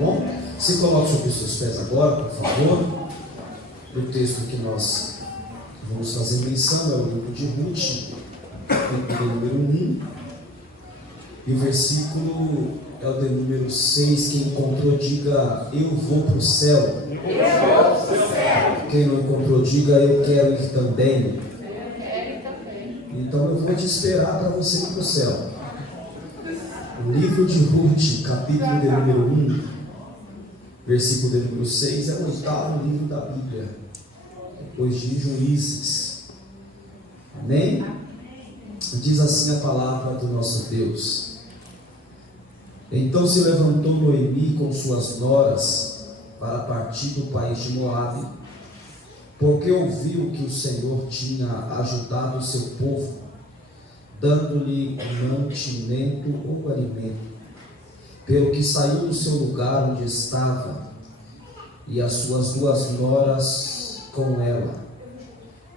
bom? Se coloque sobre os seus pés agora, por favor. O texto que nós vamos fazer menção é o livro de Ruth, capítulo número 1, e o versículo é o de número 6. Quem encontrou, diga: eu vou para o céu. Eu vou para o céu. Quem não encontrou, diga: eu quero ir também. Eu quero ir também. Então eu vou te esperar para você ir para o céu. O livro de Ruth, capítulo de número 1, versículo de número 6, é o 8º livro da Bíblia, depois de Juízes. Amém? Diz assim a palavra do nosso Deus: então se levantou Noemi com suas noras para partir do país de Moabe, porque ouviu que o Senhor tinha ajudado o seu povo, dando-lhe mantimento ou alimento, pelo que saiu do seu lugar onde estava, e as suas 2 noras com ela,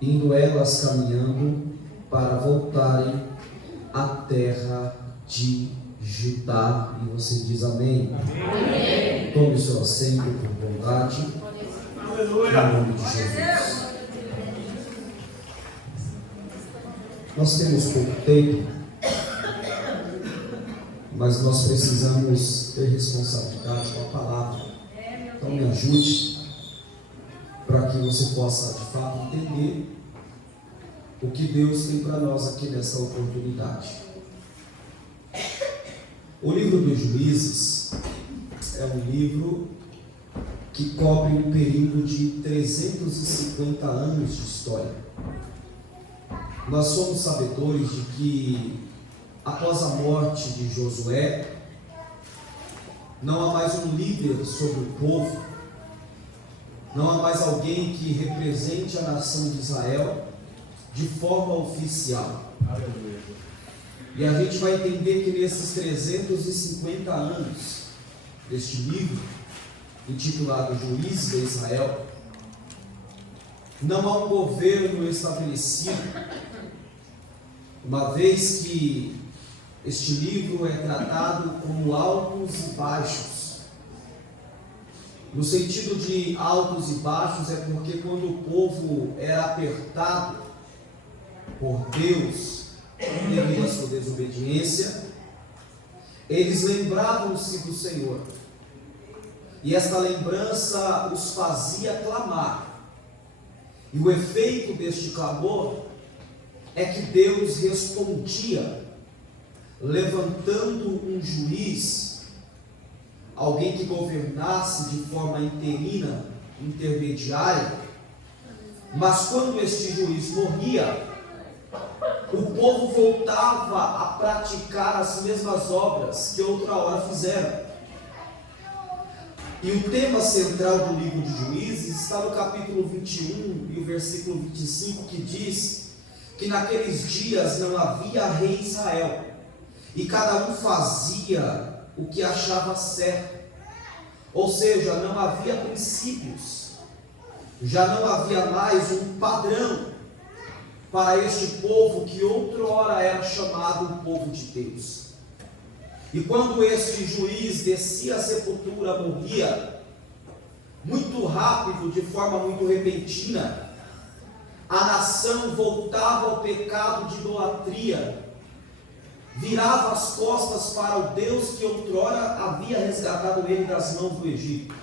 indo elas caminhando para voltarem à terra de Judá. E você diz amém? Amém. Tome o seu assento por bondade, em nome de Jesus. Nós temos pouco tempo, mas nós precisamos ter responsabilidade com a palavra. Então me ajude para que você possa de fato entender o que Deus tem para nós aqui nessa oportunidade. O livro dos Juízes é um livro que cobre um período de 350 anos de história. Nós somos sabedores de que, após a morte de Josué, não há mais um líder sobre o povo, não há mais alguém que represente a nação de Israel de forma oficial. E a gente vai entender que nesses 350 anos deste livro, intitulado Juízes de Israel, não há um governo estabelecido, uma vez que este livro é tratado como altos e baixos. No sentido de altos e baixos é porque quando o povo era apertado por Deus devido à sua desobediência, eles lembravam-se do Senhor, e esta lembrança os fazia clamar, e o efeito deste clamor é que Deus respondia, levantando um juiz, alguém que governasse de forma interina, intermediária. Mas quando este juiz morria, o povo voltava a praticar as mesmas obras que outra hora fizeram. E o tema central do livro de Juízes está no capítulo 21 e o versículo 25, que diz que naqueles dias não havia rei em Israel, e cada um fazia o que achava certo. Ou seja, não havia princípios, já não havia mais um padrão para este povo que outrora era chamado o povo de Deus. E quando este juiz descia a sepultura, morria muito rápido, de forma muito repentina, a nação voltava ao pecado de idolatria, virava as costas para o Deus que outrora havia resgatado ele das mãos do Egito.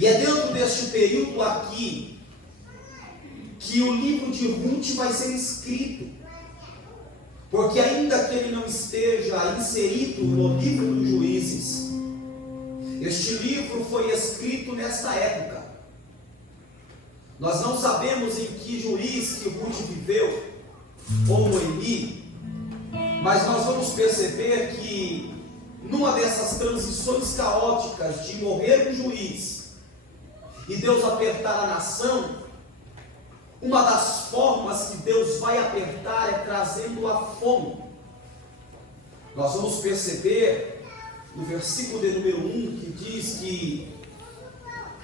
E é dentro deste período aqui que o livro de Ruth vai ser escrito, porque ainda que ele não esteja inserido no livro dos Juízes, este livro foi escrito nesta época. Nós não sabemos em que juiz que Ruth viveu, ou Noemi, mas nós vamos perceber que numa dessas transições caóticas de morrer um juiz e Deus apertar a nação, uma das formas que Deus vai apertar é trazendo a fome. Nós vamos perceber no versículo de número 1 que diz que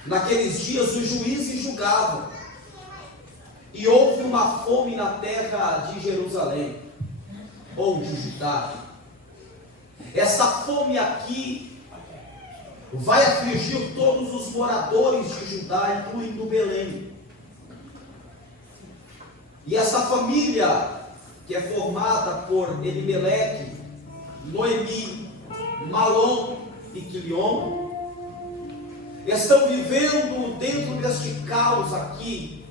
naqueles dias os juízes julgavam, e houve uma fome na terra de Jerusalém, ou de Judá. Essa fome aqui vai afligir todos os moradores de Judá, incluindo Belém. E essa família, que é formada por Elimeleque, Noemi, Malom e Quilion, estão vivendo dentro deste caos aqui.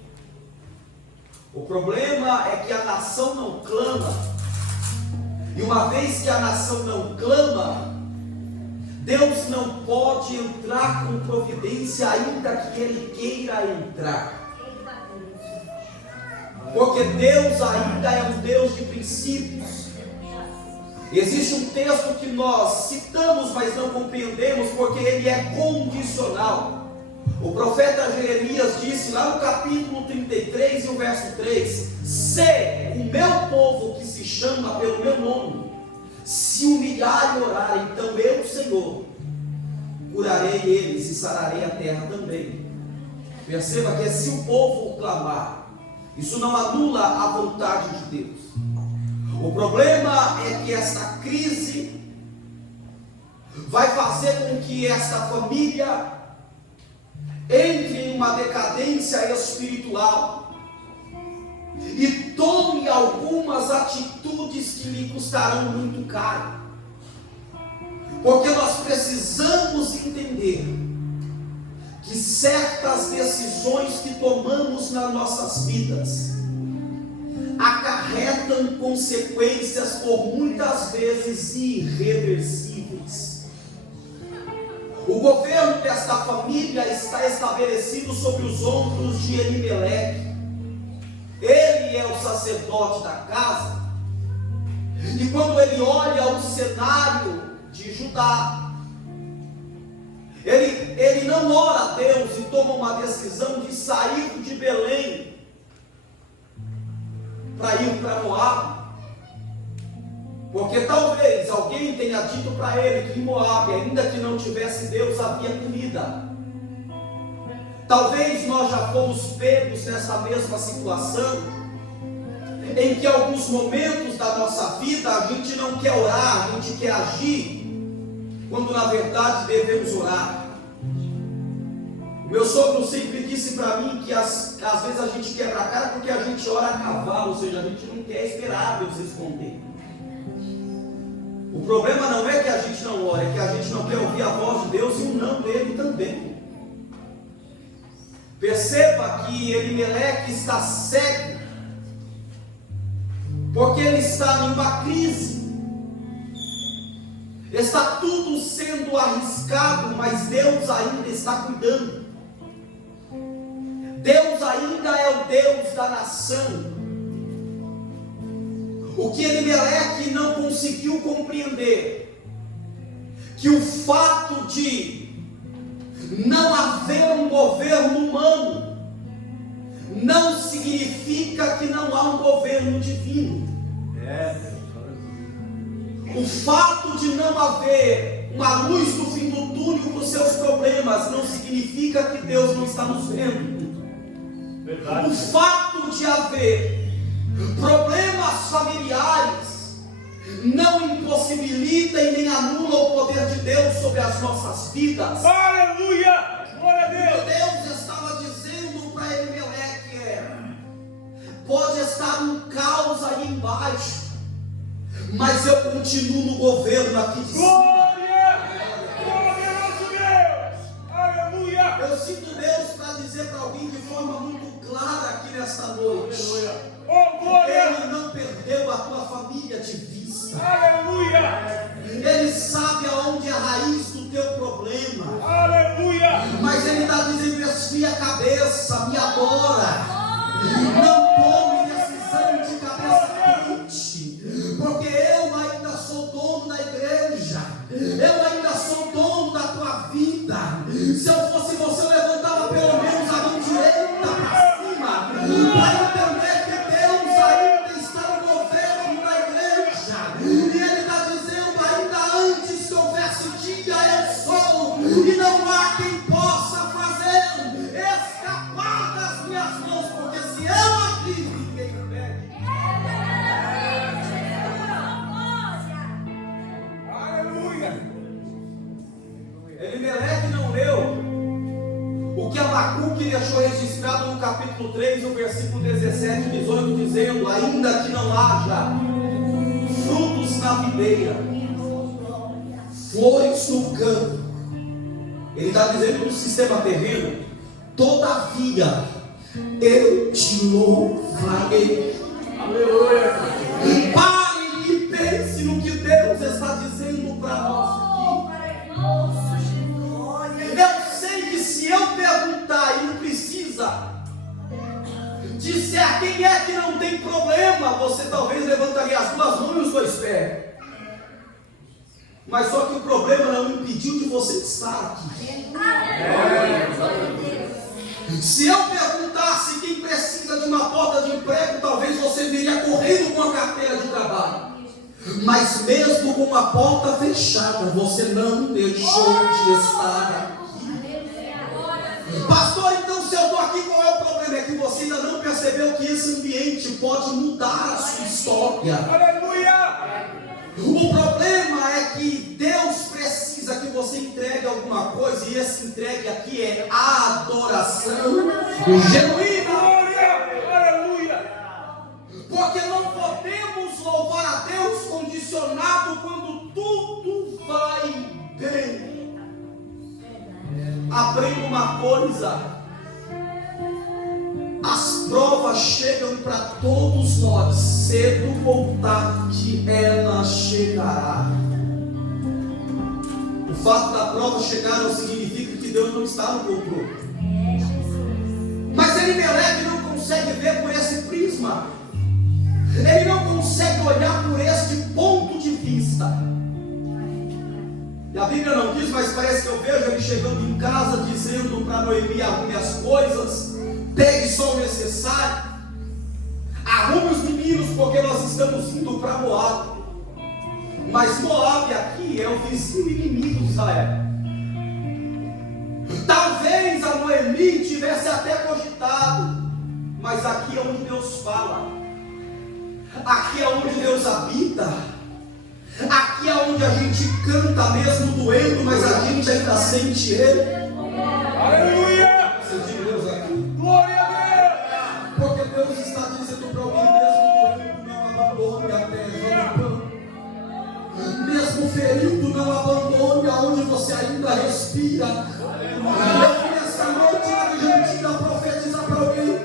O problema é que a nação não clama, e uma vez que a nação não clama, Deus não pode entrar com providência, ainda que Ele queira entrar. Porque Deus ainda é um Deus de princípios. Existe um texto que nós citamos, mas não compreendemos, porque ele é condicional. O profeta Jeremias disse lá no capítulo 33 e o verso 3: se o meu povo que se chama pelo meu nome se humilhar e orar, então eu, Senhor, curarei eles e sararei a terra também. Perceba que se o povo clamar, isso não anula a vontade de Deus. O problema é que esta crise vai fazer com que esta família entre em uma decadência espiritual e tome algumas atitudes que lhe custarão muito caro. Porque nós precisamos entender que certas decisões que tomamos nas nossas vidas acarretam consequências por muitas vezes irreversíveis. O governo desta família está estabelecido sobre os ombros de Elimeleque. Ele é o sacerdote da casa, e quando ele olha o cenário de Judá, ele não ora a Deus e toma uma decisão de sair de Belém para ir para Moabe, porque talvez alguém tenha dito para ele que em Moabe, ainda que não tivesse Deus, havia comida. Talvez nós já fomos pegos nessa mesma situação, em que alguns momentos da nossa vida a gente não quer orar, a gente quer agir, quando na verdade devemos orar. O meu sogro sempre disse para mim que às vezes a gente quebra a cara porque a gente ora a cavalo, ou seja, a gente não quer esperar Deus responder. O problema não é que a gente não ora, é que a gente não quer ouvir a voz de Deus e o não dele também. Perceba que Elimeleque está cego, porque ele está em uma crise. Está tudo sendo arriscado, mas Deus ainda está cuidando. Deus ainda é o Deus da nação. O que Elimeleque não conseguiu compreender, que o fato de não haver um governo humano não significa que não há um governo divino. O fato de não haver uma luz no fim do túnel para os seus problemas não significa que Deus não está nos vendo. O fato de haver problemas familiares não impossibilita e nem anula o poder de Deus sobre as nossas vidas. Aleluia! Glória a Deus! Deus estava dizendo para Elimeleque: pode estar um caos aí embaixo, mas eu continuo no governo aqui de cima. Glória! Glória a nosso Deus! Aleluia! Eu sinto Deus para dizer para alguém de forma muito clara aqui nesta noite: Oh, glória! Ele não perdeu a tua família de vista. Aleluia! Ele sabe aonde é a raiz do teu problema. Aleluia! Mas Ele está dizendo: esfria a cabeça, me adora. Não tome decisão de cabeça quente, porque eu ainda sou dono da igreja. Eu ainda sou dono da tua vida. Se eu fosse você, eu levantava pelo menos a mão direita para cima, para entender que Deus ainda está no governo da igreja. E Ele está dizendo: ainda antes que houvesse dia, eu sou, e não há quem possa fazer escapar das minhas mãos, porque se eu agir, ninguém impede. Aleluia! Elimeleque que deixou registrado no capítulo 3, o versículo 17 e 18, dizendo: ainda que não haja frutos na videira, flores no campo. Ele está dizendo no sistema terreno: todavia eu te louvarei. Aleluia. Pare e pense no que Deus está dizendo para nós aqui. Eu sei que se eu perguntar, e não precisa disser quem é que não tem problema, você talvez levantaria as duas mãos e os dois pés. Mas só que o problema não impediu de você estar aqui. Se eu perguntasse quem precisa de uma porta de emprego, talvez você viria correndo com a carteira de trabalho. Mas mesmo com a porta fechada, você não deixou de estar aqui. Pastor, então se eu estou aqui, qual é o problema? É que você ainda não percebeu que esse ambiente pode mudar a sua história. Aleluia. O problema é que Deus precisa que você entregue alguma coisa, e esse entregue aqui é a adoração genuína. Glória. Aleluia. Porque não podemos louvar a Deus condicionado quando tudo vai bem. Aprenda uma coisa: as provas chegam para todos nós, cedo ou tarde ela chegará. O fato da prova chegar não significa que Deus não está no controle. Mas Elimeleque não consegue ver por esse prisma. Ele não consegue olhar por este ponto de vista. E a Bíblia não diz, mas parece que eu vejo ele chegando em casa dizendo para Noemi: arrume as coisas, pegue só o necessário, arrume os meninos, porque nós estamos indo para Moab. Mas Moab aqui é o vizinho inimigo de Israel. Talvez a Noemi tivesse até cogitado, mas aqui é onde Deus fala, aqui é onde Deus habita. Aqui é onde a gente canta mesmo doendo, mas a gente ainda sente Ele. Aleluia. Você diz Deus aqui? Glória a Deus. Porque Deus está dizendo para mim: mesmo doendo, não abandone a terra. Mesmo ferido, não abandone aonde você ainda respira. Nessa noite na Argentina, profetiza para alguém: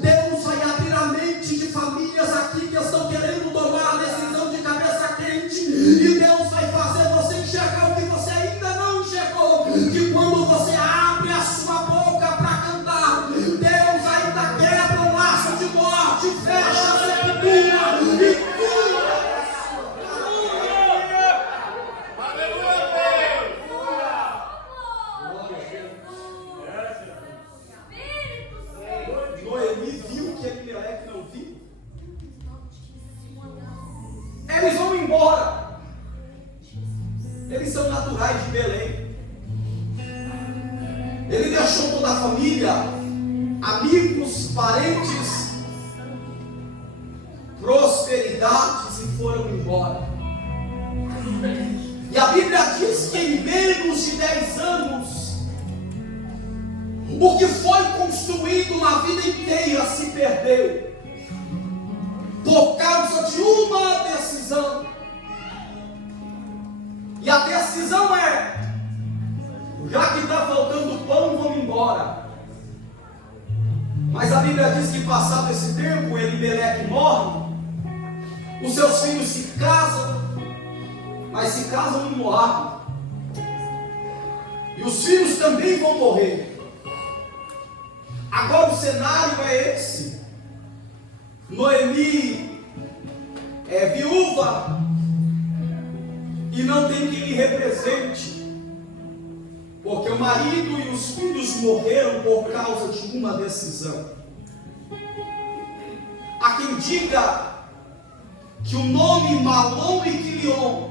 Deus vai abrir a mente de famílias aqui que estão querendo tomar a decisão de cabeça quente, e Deus vai fazer você enxergar o que você ainda não enxergou. Que quando você abre a sua boca para cantar, Deus ainda quebra o laço de morte, fecha a sepultura e cura. Noemi viu o que Elimeleque não viu. Eles vão embora. Eles são naturais de Belém. Ele deixou toda a família, amigos, parentes, prosperidades, e foram embora. E a Bíblia diz que em menos de 10 anos, o que foi construído uma vida inteira se perdeu, por causa de uma decisão. E a decisão é: já que está faltando pão, vamos embora. Mas a Bíblia diz que passado esse tempo, Elimeleque morre, os seus filhos se casam, mas se casam em Moab, e os filhos também vão morrer. Agora o cenário é esse: Noemi é viúva e não tem quem lhe represente, porque o marido e os filhos morreram por causa de uma decisão. Há quem diga que o nome Malom e Quilion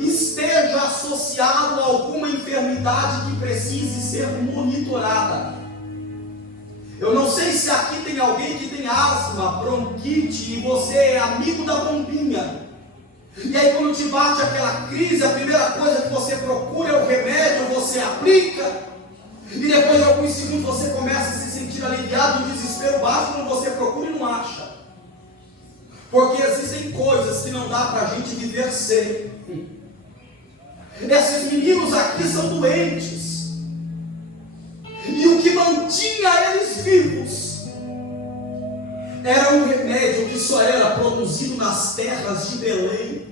esteja associado a alguma enfermidade que precise ser monitorada. Eu não sei se aqui tem alguém que tem asma, bronquite, e você é amigo da bombinha. E aí quando te bate aquela crise, a primeira coisa que você procura é o remédio, você aplica. E depois de alguns segundos você começa a se sentir aliviado, o desespero bate quando você procura e não acha. Porque existem coisas que não dá para a gente viver sem. Esses meninos aqui são doentes. E o que mantinha eles vivos era um remédio que só era produzido nas terras de Belém.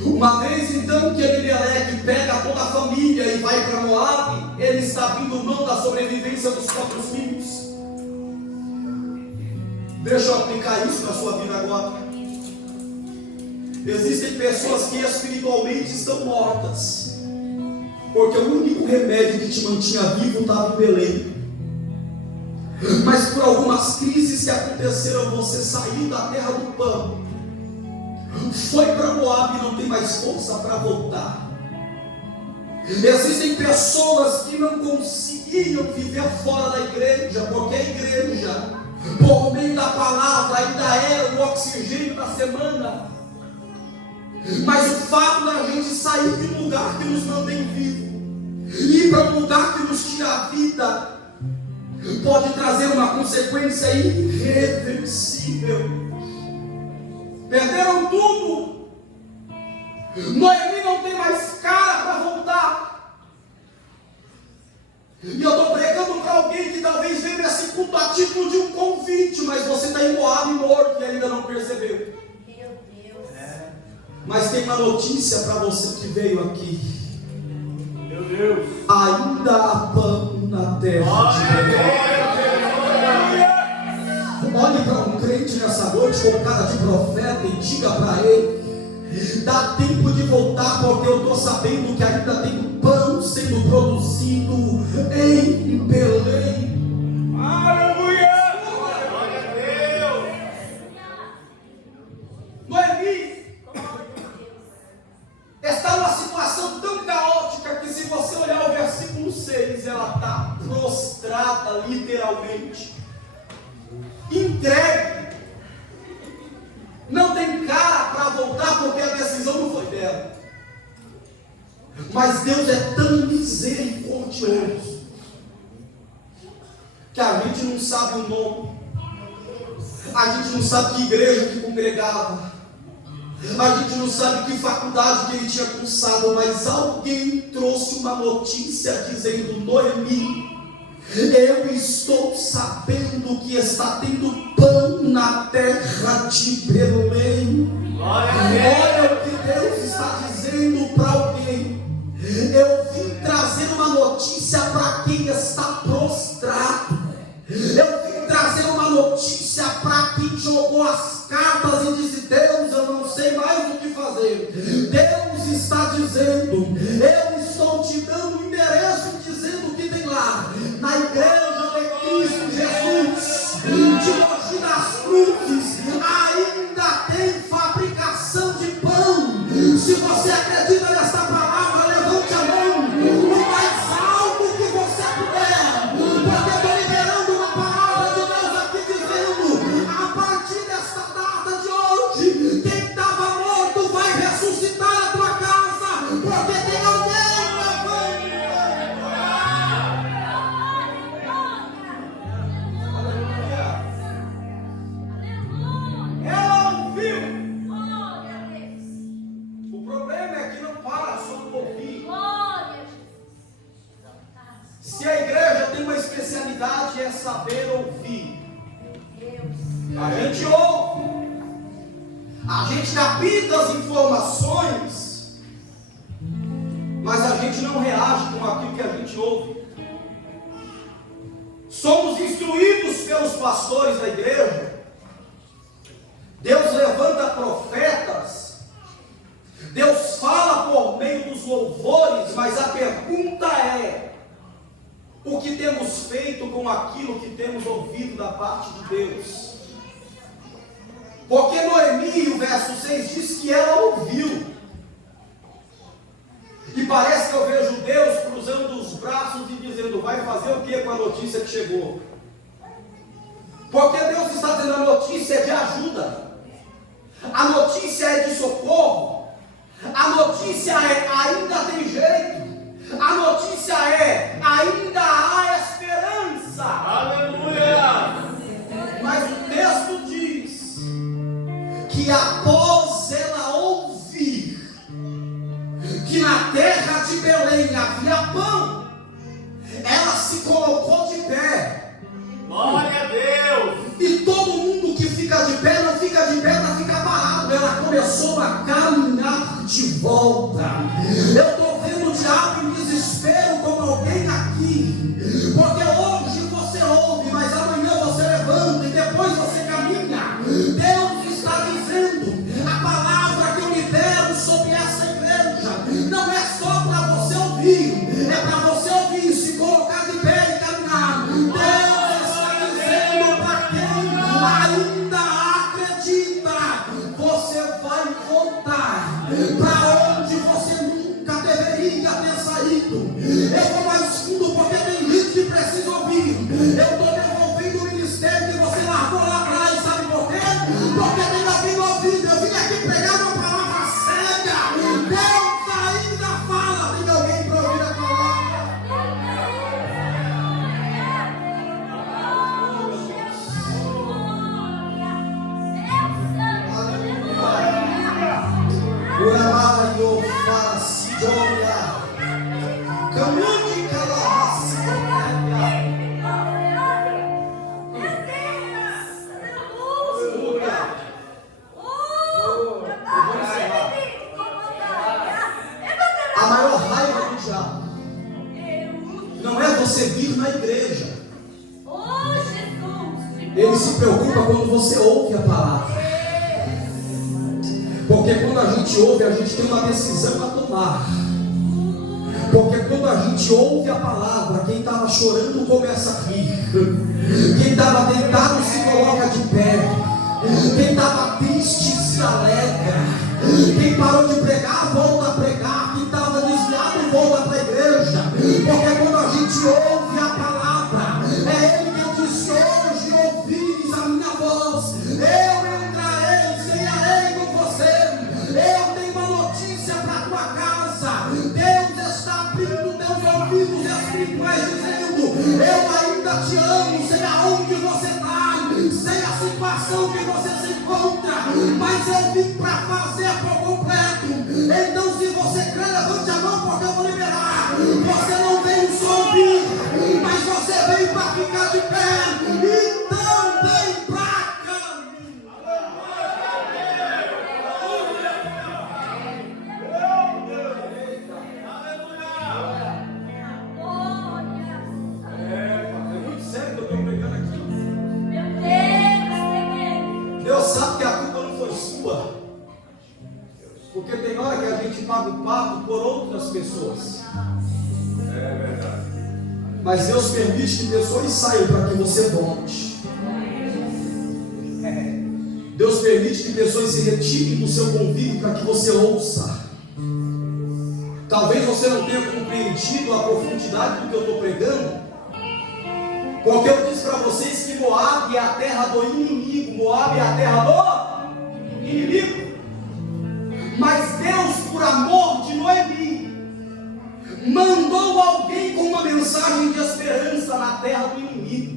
Uma vez então que Abimeleque pega toda a família e vai para Moabe, ele está abrindo mão da sobrevivência dos próprios filhos. Deixa eu aplicar isso na sua vida agora. Existem pessoas que espiritualmente estão mortas, porque o único remédio que te mantinha vivo estava em Belém. Mas por algumas crises que aconteceram, você saiu da terra do pão, foi para Moabe e não tem mais força para voltar. Existem pessoas que não conseguiam viver fora da igreja, porque a igreja, por meio da palavra, ainda era o oxigênio da semana. Mas o fato da gente sair de um lugar que nos mantém vivo e ir para um lugar que nos tira a vida pode trazer uma consequência irreversível. Perderam tudo. Noemi não tem mais cara para voltar. E eu estou pregando para alguém que talvez veja esse culto a título de um convite, mas você está em Moabe morto e ainda não percebeu. Meu Deus. Mas tem uma notícia para você que veio aqui. Meu Deus. Ainda há pão na terra de Belém. Olhe para um crente nessa noite com cara de profeta e diga para ele: dá tempo de voltar, porque eu estou sabendo que ainda tem pão sendo produzido em Belém. Aleluia. Glória a Deus. Noemi está numa situação tão caótica que, se você olhar o versículo 6, ela está prostrada literalmente, entregue, não tem cara para voltar, porque a decisão não foi dela. Mas Deus é tão misericordioso que a gente não sabe o nome, a gente não sabe que igreja que congregava, a gente não sabe que faculdade que ele tinha cursado, mas alguém trouxe uma notícia dizendo: Noemi, eu estou sabendo que está tendo pão na terra de Belém. Olha o que Deus está dizendo para alguém. Eu vim trazer uma notícia para quem está prostrado. Eu vim trazer uma notícia para quem jogou as cartas e disse: Deus, eu não sei mais o que fazer. Deus está dizendo: eu estou te dando o endereço, dizendo que tem lá na igreja de Cristo Jesus, de Mogi das Cruzes, ainda tem fabricação de pão. Se você acredita nessa palavra, levante a mão o mais alto que você puder, porque eu estou liberando uma palavra de Deus aqui dizendo: a partir desta data de hoje, quem estava morto vai ressuscitar a tua casa, porque tem alguém é saber ouvir. A gente ouve, a gente capta as informações, mas a gente não reage com aquilo que a gente ouve. Somos instruídos pelos pastores da igreja. Deus levanta profetas, Deus fala por meio dos louvores, mas a pergunta é: o que temos feito com aquilo que temos ouvido da parte de Deus? Porque Noemi, o verso 6 diz que ela ouviu. E parece que eu vejo Deus cruzando os braços e dizendo: vai fazer o que com a notícia que chegou? Porque Deus está dizendo: a notícia é de ajuda, a notícia é de socorro, a notícia é: ainda tem jeito, a notícia é: ainda Belém havia pão, ela se colocou de pé. Glória a Deus. E todo mundo que fica de pé não fica de pé para ficar parado. Ela começou a caminhar de volta. Eu estou vendo o diabo em desespero como alguém aqui. Porque hoje você ouve, mas amanhã você levanta e depois você caminha. Deus está dizendo, a palavra que eu libero sobre essa igreja não é só para você ouvir, é para você ouvir, se colocar de pé e caminhar. Deus está dizendo para quem ainda acredita, você vai voltar para onde você nunca deveria ter saído. Eu vou mais fundo porque tem gente que precisa ouvir. Eu estou devolvendo o ministério que você largou lá atrás, sabe por quê? Porque tem alguém ouvindo. Eu vim aqui pegar uma palavra séria. Deus ainda fala. Tem alguém para ouvir a palavra? Uramarayo Farasidonia Camundi Calabasidonia. A maior raiva do diabo não é você vir na igreja. Ele se preocupa quando você ouve a palavra. Porque quando a gente ouve, a gente tem uma decisão a tomar. Porque quando a gente ouve a palavra, quem estava chorando começa a rir. Quem estava deitado se coloca de pé. Quem estava triste se alegra. Quem parou de pregar, volta a pregar. Quem estava desviado, volta para a igreja. Porque quando a gente ouve a palavra, é Ele que diz: hoje ouvis a minha voz, eu entrarei, cearei com você. Eu tenho uma notícia para a tua casa. Deus está abrindo teus ouvidos espirituais, dizendo: eu ainda te amo, sei aonde você está, sei a situação que você se encontra, mas eu vim para fazer por completo. Então, se você crê, levante a mão, porque eu vou liberar. Você não veio só ouvir, mas você veio para ficar de pé. Então, vem para cá. É muito sério que eu estou pregando aqui. Deus sabe que a culpa não foi sua. Porque tem hora que a gente paga o pato por outras pessoas. É verdade. Mas Deus permite que pessoas saiam para que você volte. Deus permite que pessoas se retirem do seu convívio para que você ouça. Talvez você não tenha compreendido a profundidade do que eu estou pregando. Porque eu disse para vocês que Moabe é a terra do inimigo. Moabe é a terra do inimigo. Mas Deus, por amor de Noemi, mandou alguém com uma mensagem de esperança na terra do inimigo,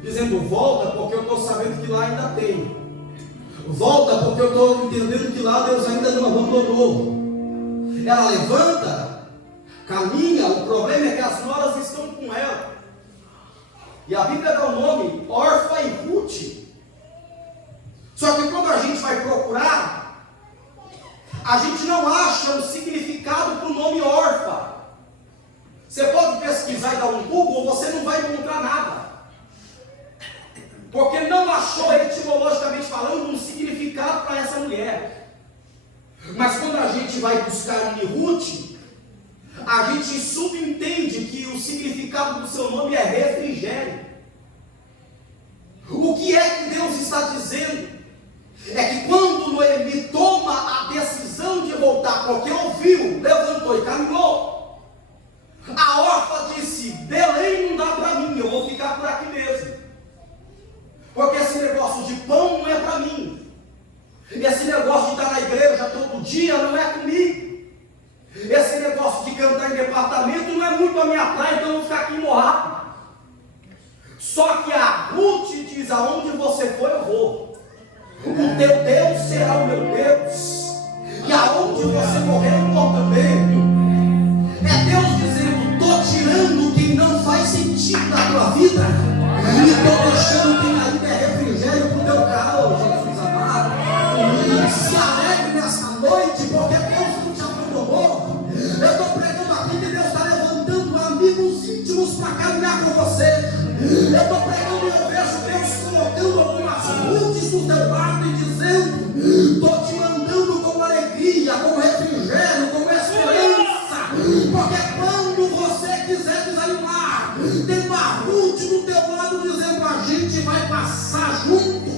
dizendo: volta, porque eu estou sabendo que lá ainda tem. Volta, porque eu estou entendendo que lá Deus ainda não abandonou. Ela levanta, caminha. O problema é que as noras estão com ela. E a Bíblia dá o nome Orfa e Ruth. Só que quando a gente vai procurar, a gente não acha um significado para o nome Orfa. Você pode pesquisar e dar um Google, você não vai encontrar nada. Porque não achou, etimologicamente falando, um significado para essa mulher. Mas quando a gente vai buscar em Ruth, a gente subentende que o significado do seu nome é refrigério. O que é que Deus está dizendo? É que quando Noemi toma a decisão de voltar, porque ouviu, levantou e caminhou, a Orfa disse: Belém não dá para mim, eu vou ficar por aqui mesmo. Porque esse negócio de pão não é para mim. Esse negócio de estar na igreja todo dia não é comigo. Esse negócio de cantar em departamento não é muito a minha praia, então eu vou ficar aqui morrado. Só que a Ruth diz: aonde você for eu vou. O teu Deus será o meu Deus. E aonde você morrer eu vou também. Eu estou pregando e eu vejo Deus colocando algumas luzes do teu lado e dizendo: estou te mandando com alegria, com refrigério, com esperança, porque quando você quiser desanimar, tem uma Ruth do teu lado dizendo: a gente vai passar junto,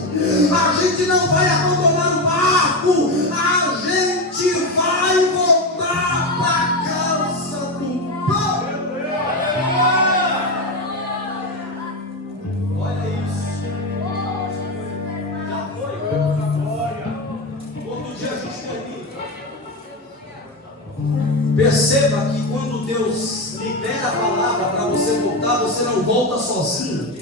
a gente não vai abandonar o barco, a gente vai voltar para a casa do Pai. Olha isso. Já foi. Outro dia a gente termina. Perceba que quando Deus libera a palavra para você voltar, você não volta sozinho.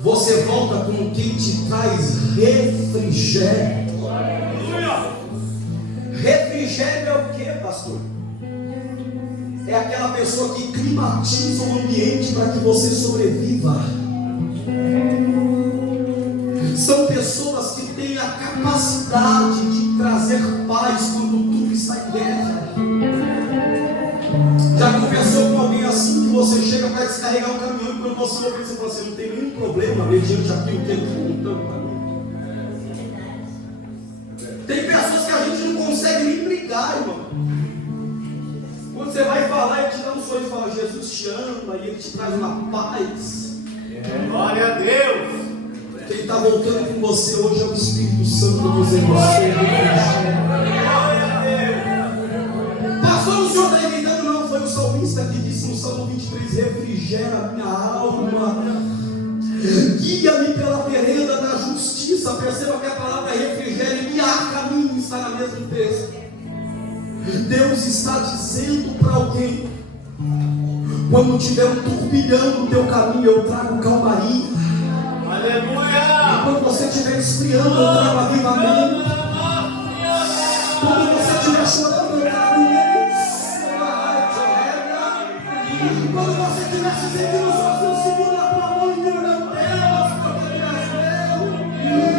Você volta com quem te traz refrigério. Refrigério é o que, pastor? É aquela pessoa que climatiza o ambiente para que você sobreviva. São pessoas que têm a capacidade de trazer paz quando tudo está em guerra. Já conversou com alguém assim, que você chega para descarregar o caminhão e quando você ouve, você fala assim: não tem nenhum problema mediante aquilo que ele está contando para mim. Tem pessoas que a gente não consegue nem brigar, irmão. Quando você vai falar, ele te dá um sonho e fala: Jesus te ama, e ele te traz uma paz. Glória a Deus. Quem está voltando com você hoje é o Espírito Santo dizendo: pastor, o senhor está evitando? Não, foi o salmista que disse no Salmo 23: refrigera a minha alma, guia-me pela vereda da justiça. Perceba que a palavra refrigério e há caminho está na mesma texto. Deus está dizendo para alguém: quando tiver um turbilhão no teu caminho, eu trago calmaria. Aleluia. Quando você estiver esfriando, eu trago avivamento. Quando você estiver chorando, eu trago luz. Quando você estiver se sentindo sozinho, segura a tua mão e diga: meu Deus, porque tu és meu.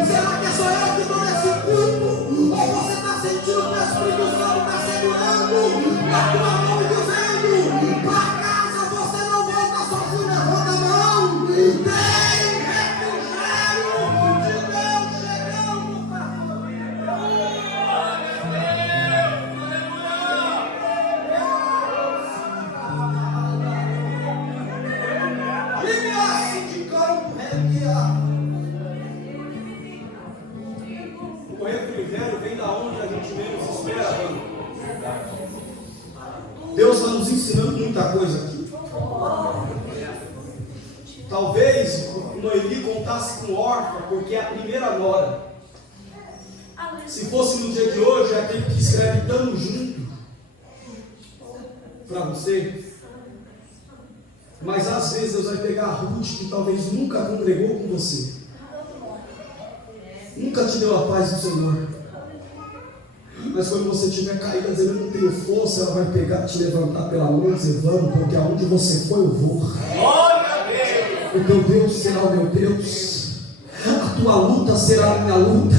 Será que sou eu que dou esse culto? Ou você está sentindo que o Espírito Santo está segurando na tua mão e dizendo: para casa você não volta sozinho, levanta a mão. Tem refrigério de Deus chegando para a tua vida. O refrigério vem da onde a gente menos espera. Deus está nos ensinando muita coisa aqui. Talvez Noemi contasse com órfã, porque é a primeira nora. Se fosse no dia de hoje, é aquele que escreve tamo junto para você. Mas às vezes Deus vai pegar a Ruth, que talvez nunca congregou com você, nunca te deu a paz do Senhor, mas quando você estiver caído, dizendo: eu não tenho força, ela vai pegar, te levantar pela mão e dizer: vamos, porque aonde você foi eu vou. O teu Deus será o meu Deus, a tua luta será a minha luta,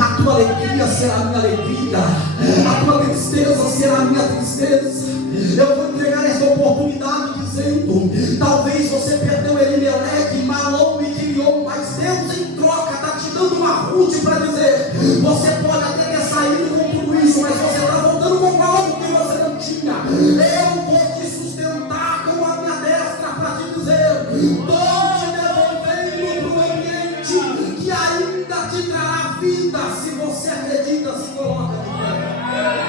a tua alegria será a minha alegria, a tua tristeza será a minha tristeza. Eu vou entregar essa oportunidade dizendo: talvez você perdeu Elimeleque, Malom e Quilion, mas Deus em troca está te dando uma Ruth para dizer: você pode até ter saído com tudo isso, mas você está voltando com algo que você não tinha. Eu vou te sustentar com a minha destra para te dizer: estou te devolvendo para o ambiente que ainda te trará vida. Se você acredita, se coloca de pé.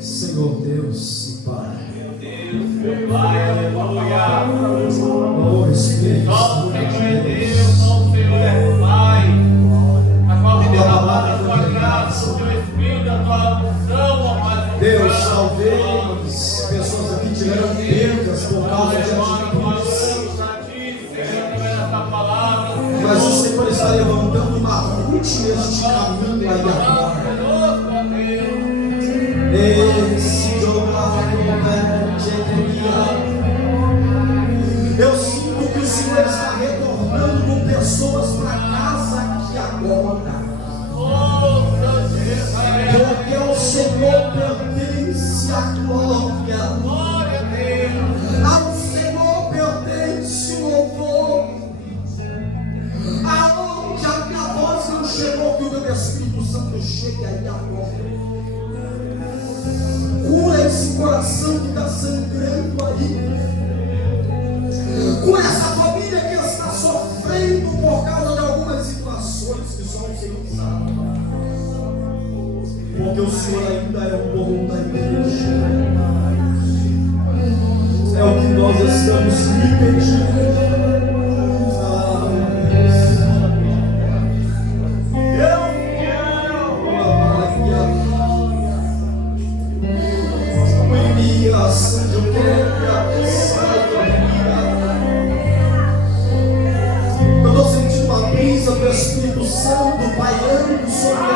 Senhor Deus e Pai, oh Espírito Só o Senhor é Deus, só o Senhor é Pai. A qual me derramada a tua graça, o teu Espírito, a tua unção, ó Pai. Deus, talvez pessoas aqui tiveram perdas por causa de atitudes, mas o Senhor está levantando uma Ruth neste caminho aí agora. Eu sinto que o Senhor Cura esse coração que está sangrando aí. Cura essa família que está sofrendo por causa de algumas situações que só o Senhor sabe. Porque o Senhor ainda é o bom da igreja. É o que nós estamos lhe pedindo. Eu estou sentindo uma brisa do Espírito Santo pairando sobre